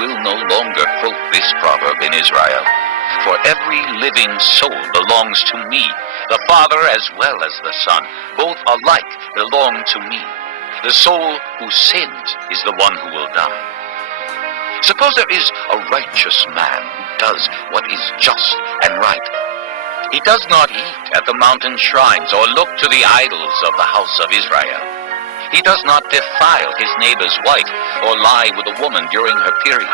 will no longer quote this proverb in Israel. For every living soul belongs to me, the Father as well as the Son. Both alike belong to me. The soul who sins is the one who will die. Suppose there is a righteous man who does what is just and right. He does not eat at the mountain shrines or look to the idols of the house of Israel. He does not defile his neighbor's wife or lie with a woman during her period.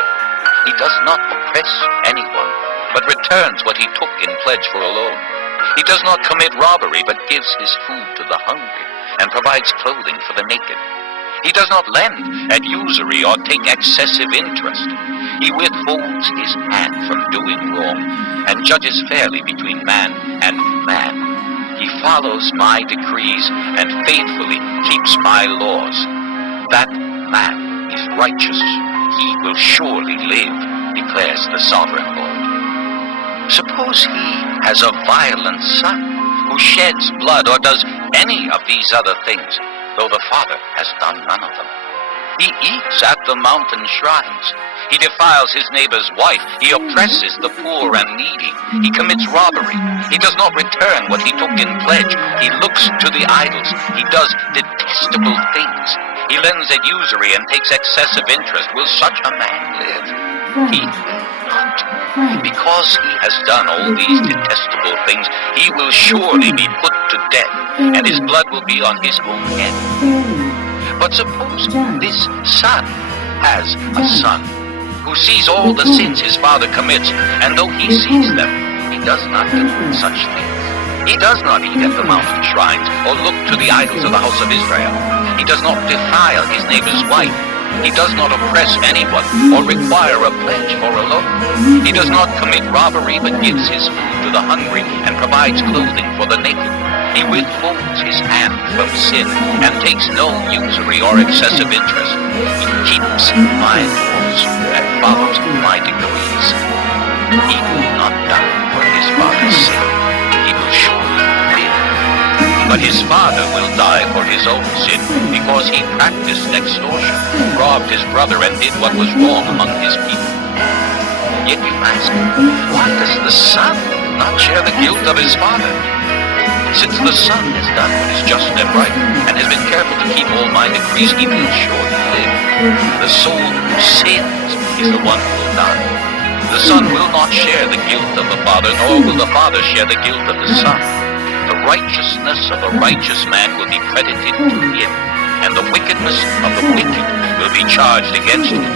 He does not oppress anyone, but returns what he took in pledge for a loan. He does not commit robbery, but gives his food to the hungry and provides clothing for the naked. He does not lend at usury or take excessive interest. He withholds his hand from doing wrong and judges fairly between man and man. He follows my decrees and faithfully keeps my laws. That man is righteous. He will surely live, declares the sovereign Lord. Suppose he has a violent son who sheds blood or does any of these other things, though the father has done none of them. He eats at the mountain shrines. He defiles his neighbor's wife. He oppresses the poor and needy. He commits robbery. He does not return what he took in pledge. He looks to the idols. He does detestable things. He lends at usury and takes excessive interest. Will such a man live? He will not. Because he has done all these detestable things, he will surely be put to death, and his blood will be on his own head. But suppose this son has a son who sees all the sins his father commits, and though he sees them, he does not do such things. He does not eat at the mountain shrines or look to the idols of the house of Israel. He does not defile his neighbor's wife. He does not oppress anyone or require a pledge for a loan. He does not commit robbery, but gives his food to the hungry and provides clothing for the naked. He withholds his hand from sin and takes no usury or excessive interest. He keeps my laws and follows my decrees. He will not die for his father's sin. He will surely live. But his father will die for his own sin, because he practiced extortion, robbed his brother, and did what was wrong among his people. Yet you ask, why does the son not share the guilt of his father? Since the son has done what is just and right, and has been careful to keep all my decrees, he will surely live. The soul who sins is the one who will die. The son will not share the guilt of the father, nor will the father share the guilt of the son. The righteousness of a righteous man will be credited to him, and the wickedness of the wicked will be charged against him.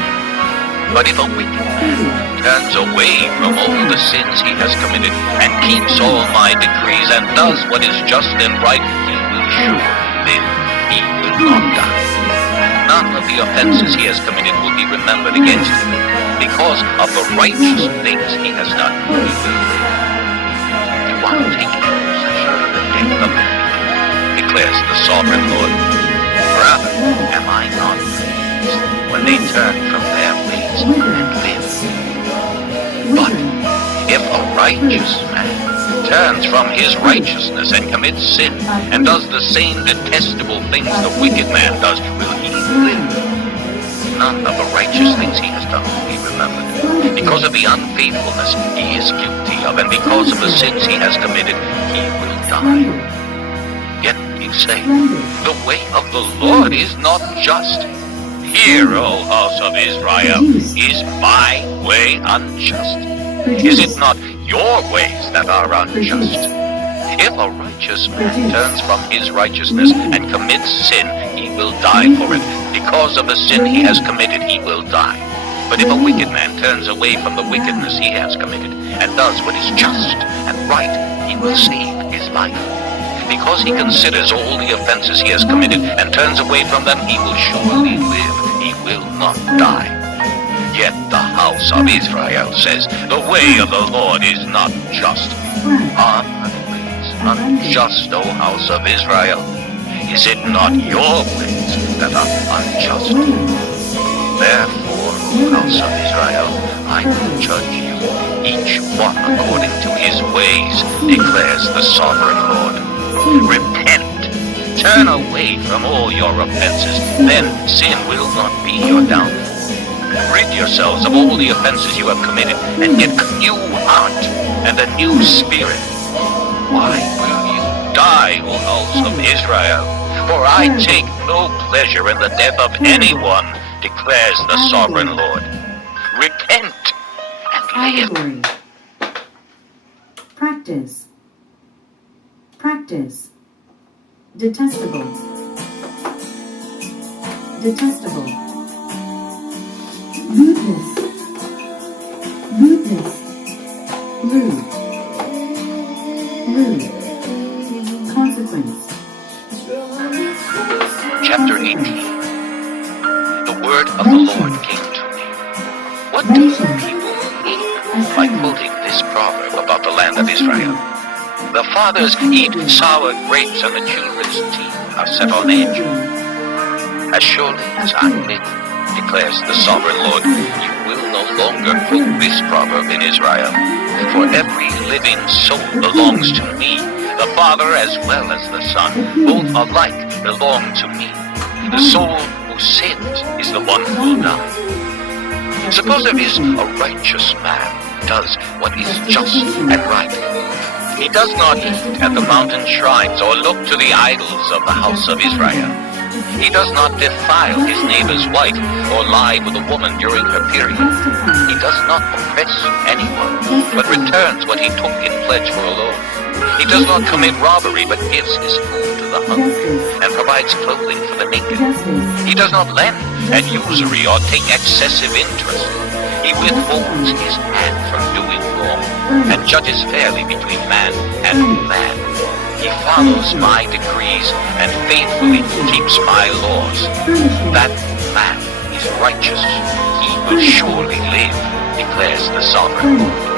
But if a wicked man turns away from all the sins he has committed, and keeps all my decrees, and does what is just and right, he will surely live. He will not die. None of the offenses he has committed will be remembered against him. Because of the righteous things he has done, he will live. You want to take possession of the death of the wicked, declares the sovereign Lord. Rather, am I not pleased when they turn from their ways and live? But if a righteous man turns from his righteousness and commits sin, and does the same detestable things the wicked man does, will he live? None of the righteous things he has done will be remembered. Because of the unfaithfulness he is guilty of, and because of the sins he has committed, he will die. Yet you say, the way of the Lord is not just. Hear, O house of Israel, is my way unjust? Is it not your ways that are unjust? If a righteous man turns from his righteousness and commits sin, he will die for it. Because of the sin he has committed, he will die. But if a wicked man turns away from the wickedness he has committed and does what is just and right, he will save his life. Because he considers all the offenses he has committed and turns away from them, he will surely live. He will not die. Yet the house of Israel says, the way of the Lord is not just. Are my ways unjust, O house of Israel? Is it not your ways that are unjust? Therefore, O house of Israel, I will judge you, each one according to his ways, declares the sovereign Lord. Repent, turn away from all your offenses, then sin will not be your downfall. rid yourselves of all the offenses you have committed and get a new heart and a new spirit. Why will you die, O house of Israel? For I take no pleasure in the death of anyone, declares the sovereign Lord. Repent and live. Allegory. Practice. Practice. Detestable. Detestable. Rudeness. Rudeness. Rude. Rude. Consequence. Chapter 18. The word of the Lord came to me. What do people mean by quoting this proverb about the land of Israel? The fathers eat sour grapes and the children's teeth are set on edge. As surely as I live, declares the sovereign Lord, you will no longer quote this proverb in Israel. For every living soul belongs to me, the Father as well as the Son. Both alike belong to me. The soul who sins is the one who will die. Suppose there is a righteous man who does what is just and right. He does not eat at the mountain shrines or look to the idols of the house of Israel. He does not defile his neighbor's wife or lie with a woman during her period. He does not oppress anyone, but returns what he took in pledge for a loan. He does not commit robbery, but gives his food to the hungry and provides clothing for the naked. He does not lend at usury or take excessive interest. He withholds his hand from doing wrong and judges fairly between man and man. He follows my decrees and faithfully keeps my laws. That man is righteous. He will surely live, declares the sovereign Lord.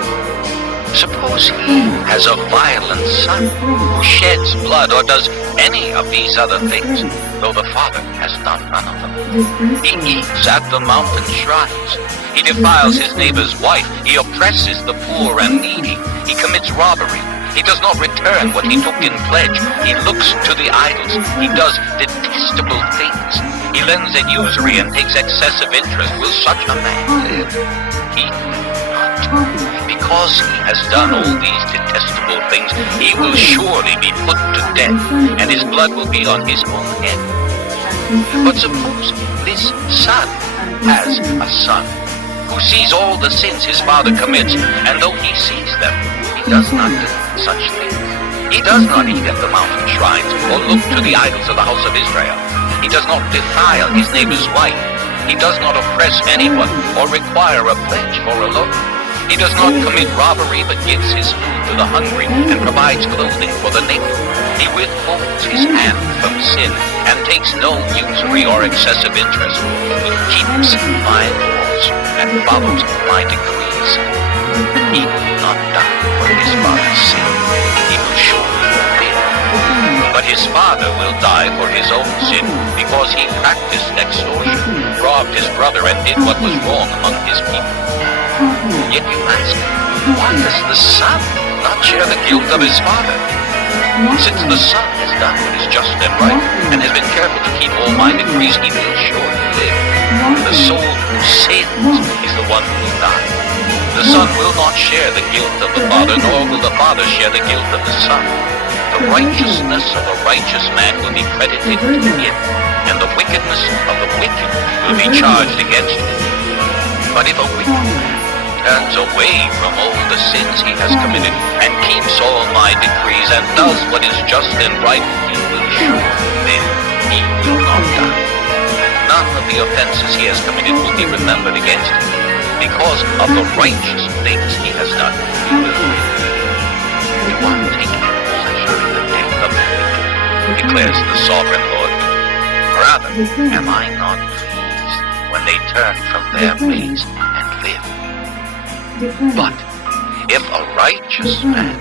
Suppose he has a violent son who sheds blood or does any of these other things, though the father has done none of them. He eats at the mountain shrines. He defiles his neighbor's wife. He oppresses the poor and needy. He commits robbery. He does not return what he took in pledge. He looks to the idols. He does detestable things. He lends at usury and takes excessive interest. Will such a man live? He will not. Because he has done all these detestable things, he will surely be put to death, and his blood will be on his own head. But suppose this son has a son who sees all the sins his father commits, and though he sees them, he does not do such things. He does not eat at the mountain shrines or look to the idols of the house of Israel. He does not defile his neighbor's wife. He does not oppress anyone or require a pledge for a loan. He does not commit robbery, but gives his food to the hungry and provides clothing for the naked. He withholds his hand from sin and takes no usury or excessive interest. He keeps my laws and follows my decrees. He will not die for his father's sin. He will surely live. But his father will die for his own sin, because he practiced extortion, robbed his brother, and did what was wrong among his people. Yet you ask, why does the son not share the guilt of his father? Since the son has done what is just and right, and has been careful to keep all my decrees, he will surely live. The soul who sins is the one who will die. The son will not share the guilt of the father, nor will the father share the guilt of the son. The righteousness of a righteous man will be credited to him, and the wickedness of the wicked will be charged against him. But if a wicked man turns away from all the sins he has committed and keeps all my decrees and does what is just and right, he will surely live. He will not die. None of the offenses he has committed will be remembered against him. Because of the righteous things he has done, he will live. You are taking pleasure in the death of the wicked, declares the sovereign Lord. Rather, am I not pleased when they turn from their ways and live? But if a righteous man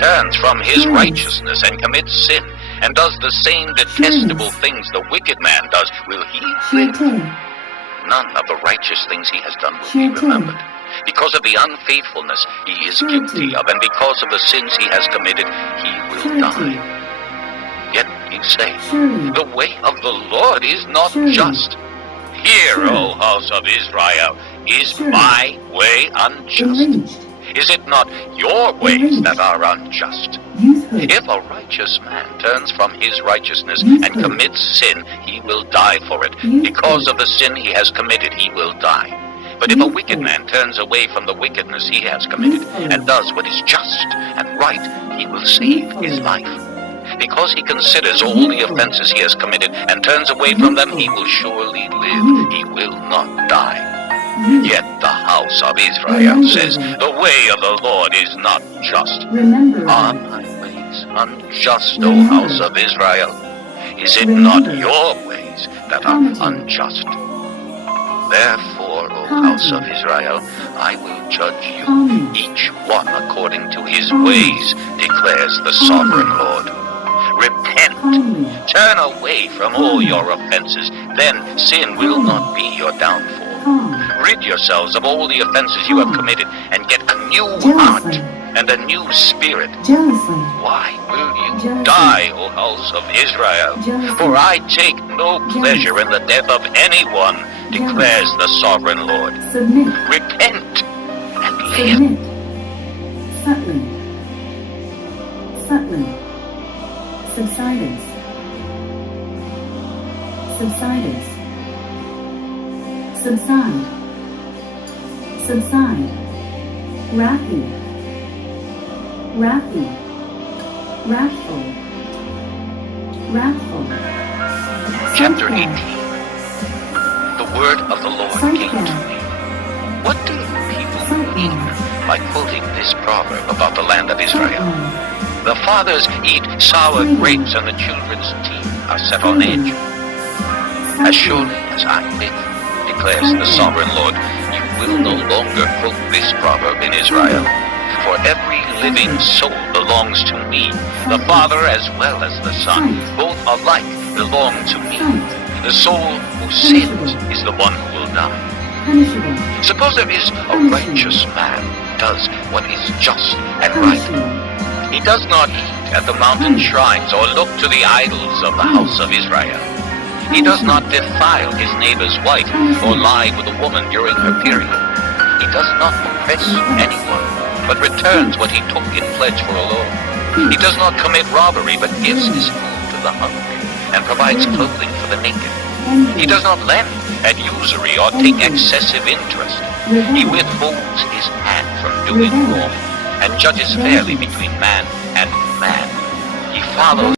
turns from his righteousness and commits sin and does the same detestable things the wicked man does, will he live? None of the righteous things he has done will be remembered. Because of the unfaithfulness he is guilty of, and because of the sins he has committed, he will die. Yet you say, the way of the Lord is not just. Hear, O house of Israel, Is Sure. my way unjust? Arranged. Is it not your ways that are unjust? Youthhood. If a righteous man turns from his righteousness Youthhood. and commits sin, he will die for it. Youthhood. Because of the sin he has committed, he will die. But if a Youthhood. wicked man turns away from the wickedness he has committed Youthhood. and does what is just and right, he will save his Youthhood. life. Because he considers all the Youthhood. offenses he has committed and turns away from them, he will surely live. He will not die. Youth. Yet the house of Israel says, the way of the Lord is not just. Remember. Are my ways unjust, O Remember. house of Israel? Is it Remember. not your ways that are Comedy. unjust? Therefore, O Comedy. house of Israel, I will judge you, Comedy. each one according to his Comedy. ways, declares the sovereign Lord. Repent. Calmly. Turn away from all your offenses, then sin will not be your downfall. Calm. Rid yourselves of all the offenses you have committed and get a new heart Jealousy. and a new spirit. Jealousy. Why will you Jealousy. die, O house of Israel? Jealousy. For I take no pleasure in the death of anyone, declares the sovereign Lord. Submit. Repent and live. Submit. Subtly. Subtly. Subsidence. Subsidence. Subside. Subside. Wrathy. Wrathy. Wrathful. Wrathful. Chapter Psycho. 18. The word of the Lord came to me. What do people mean by quoting this proverb about the land of Israel? The fathers eat sour grapes and the children's teeth are set on edge. As surely as I live, declares the sovereign Lord, you will no longer quote this proverb in Israel. For every living soul belongs to me, the Father as well as the Son. Both alike belong to me. The soul who sins is the one who will die. Punishable. Suppose there is a righteous man who does what is just and right. Punishable. He does not eat at the mountain shrines or look to the idols of the house of Israel. He does not defile his neighbor's wife or lie with a woman during her period. He does not oppress anyone, but returns what he took in pledge for a loan. He does not commit robbery, but gives his food to the hungry and provides clothing for the naked. He does not lend at usury or take excessive interest. He withholds his hand from doing wrong and judges fairly between man and man. He follows